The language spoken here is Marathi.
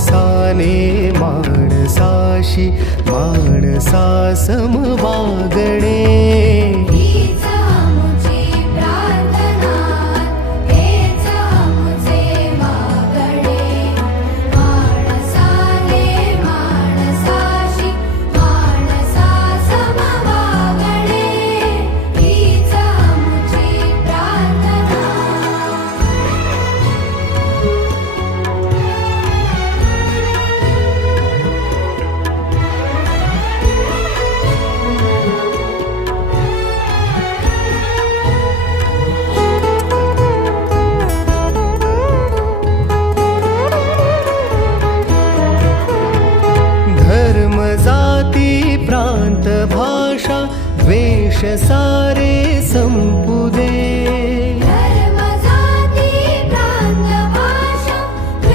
माणसाने माणसाशी माणसा सम वागणे. हीच आमुची प्रार्थना, हेच आमुचे मागणे. माणसाने माणसाशी माणसा सम वागणे. हीच आमुची प्रार्थना. धर्म जाती प्रांत भाषा द्वेष सारे संपू